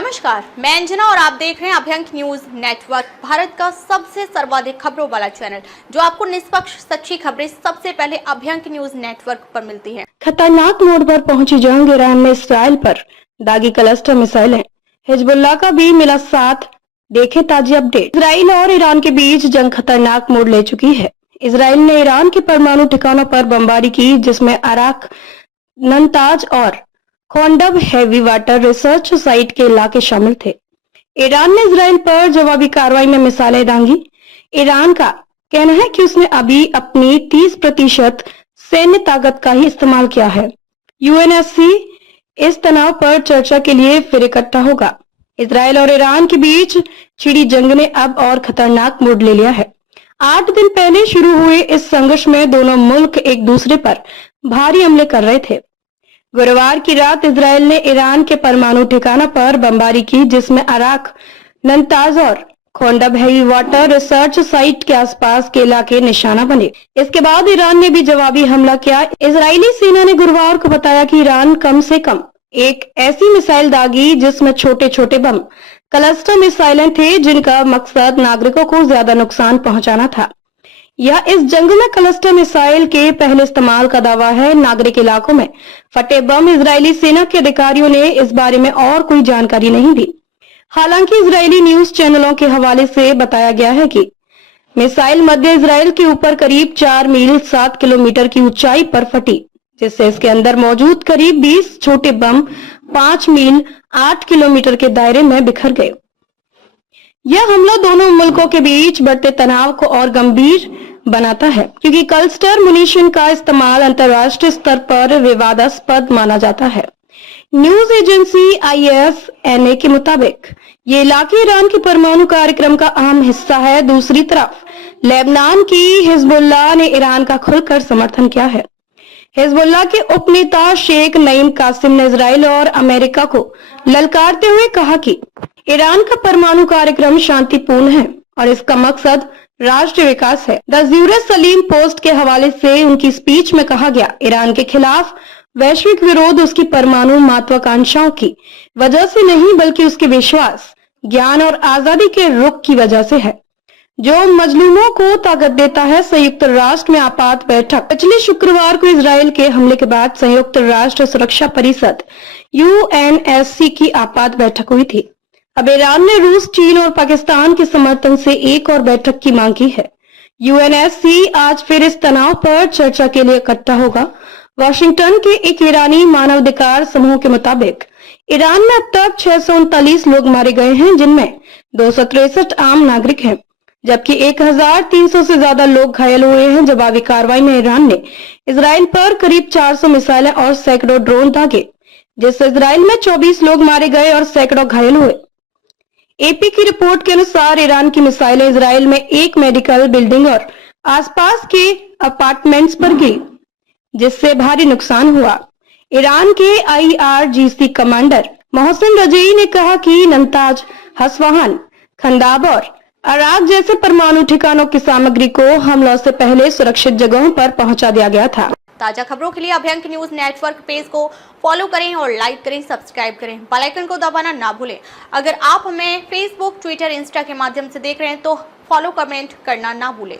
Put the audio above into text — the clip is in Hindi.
नमस्कार, मैं अंजना और आप देख रहे हैं अभ्यंक न्यूज नेटवर्क, भारत का सबसे सर्वाधिक खबरों वाला चैनल, जो आपको निष्पक्ष सच्ची खबरें सबसे पहले अभ्यंक न्यूज नेटवर्क पर मिलती हैं। खतरनाक मोड़ पर पहुंची जंग, ईरान में इसराइल पर दागी क्लस्टर मिसाइलें, हिजबुल्लाह का भी मिला साथ। देखें ताजी अपडेट। इसराइल और ईरान के बीच जंग खतरनाक मोड़ ले चुकी है। इसराइल ने ईरान के परमाणु ठिकानों पर बमबारी की, जिसमें अराक, नतांज और खोंडब हैवी वाटर रिसर्च साइट के इलाके शामिल थे। ईरान ने इसराइल पर जवाबी कार्रवाई में मिसाइलें दांगी। ईरान का कहना है कि उसने अभी अपनी 30% सैन्य ताकत का ही इस्तेमाल किया है। यूएनएससी इस तनाव पर चर्चा के लिए फिर इकट्ठा होगा। इसराइल और ईरान के बीच छिड़ी जंग ने अब और खतरनाक मोड़ ले लिया है। 8 दिन पहले शुरू हुए इस संघर्ष में दोनों मुल्क एक दूसरे पर भारी हमले कर रहे थे। गुरुवार की रात इसराइल ने ईरान के परमाणु ठिकानों पर बमबारी की, जिसमें अराक, नतांज और खोंडब हैवी वाटर रिसर्च साइट के आसपास के इलाके निशाना बने। इसके बाद ईरान ने भी जवाबी हमला किया। इजरायली सेना ने गुरुवार को बताया कि ईरान कम से कम एक ऐसी मिसाइल दागी जिसमें छोटे छोटे बम क्लस्टर मिसाइलें थे, जिनका मकसद नागरिकों को ज्यादा नुकसान पहुंचाना था। यह इस जंग में क्लस्टर मिसाइल के पहले इस्तेमाल का दावा है। नागरिक इलाकों में फटे बम। इजरायली सेना के अधिकारियों ने इस बारे में और कोई जानकारी नहीं दी। हालांकि इजरायली न्यूज चैनलों के हवाले से बताया गया है कि मिसाइल मध्य इजराइल के ऊपर करीब 4 मील 7 किलोमीटर की ऊंचाई पर फटी, जिससे इसके अंदर मौजूद करीब 20 छोटे बम 5 मील 8 किलोमीटर के दायरे में बिखर गए। यह हमला दोनों मुल्कों के बीच बढ़ते तनाव को और गंभीर बनाता है, क्योंकि क्लस्टर मुनीशन का इस्तेमाल अंतर्राष्ट्रीय स्तर पर विवादास्पद माना जाता है। न्यूज एजेंसी ISNA के मुताबिक ये इलाके ईरान के परमाणु कार्यक्रम का अहम हिस्सा है। दूसरी तरफ लेबनान की हिजबुल्लाह ने ईरान का खुलकर समर्थन किया है। हिजबुल्लाह के उपनेता शेख नईम कासिम ने इजराइल और अमेरिका को ललकारते हुए कहा कि ईरान का परमाणु कार्यक्रम शांतिपूर्ण है और इसका मकसद राष्ट्रीय विकास है। द जेरूसलम पोस्ट के हवाले से उनकी स्पीच में कहा गया, ईरान के खिलाफ वैश्विक विरोध उसकी परमाणु महत्वाकांक्षाओं की वजह से नहीं, बल्कि उसके विश्वास, ज्ञान और आजादी के रुख की वजह से है, जो मजलूमों को ताकत देता है। संयुक्त राष्ट्र में आपात बैठक पिछले शुक्रवार को इजराइल के हमले के बाद संयुक्त राष्ट्र सुरक्षा परिषद UNSC की आपात बैठक हुई थी। अब ईरान ने रूस, चीन और पाकिस्तान के समर्थन से एक और बैठक की मांग की है। UNSC आज फिर इस तनाव पर चर्चा के लिए इकट्ठा होगा। वाशिंगटन के एक ईरानी मानवाधिकार समूह के मुताबिक ईरान में अब तक 639 लोग मारे गए हैं, जिनमें 263 आम नागरिक हैं, जबकि 1300 से ज्यादा लोग घायल हुए हैं। जवाबी कार्रवाई में ईरान ने इसराइल पर करीब 400 मिसाइलें और सैकड़ों ड्रोन दागे, जिससे इसराइल में 24 लोग मारे गए और सैकड़ों घायल हुए। AP की रिपोर्ट के अनुसार ईरान की मिसाइलें इसराइल में एक मेडिकल बिल्डिंग और आसपास के अपार्टमेंट्स पर गिरी, जिससे भारी नुकसान हुआ। ईरान के IRGC कमांडर मोहसिन रजई ने कहा कि नतांज, हसवान, खंदाब और अराक जैसे परमाणु ठिकानों की सामग्री को हमलों से पहले सुरक्षित जगहों पर पहुंचा दिया गया था। ताजा खबरों के लिए अभ्यंक न्यूज नेटवर्क पेज को फॉलो करें और लाइक करें, सब्सक्राइब करें, बेल आइकन को दबाना ना भूलें। अगर आप हमें फेसबुक, ट्विटर, इंस्टा के माध्यम से देख रहे हैं तो फॉलो, कमेंट करना ना भूलें।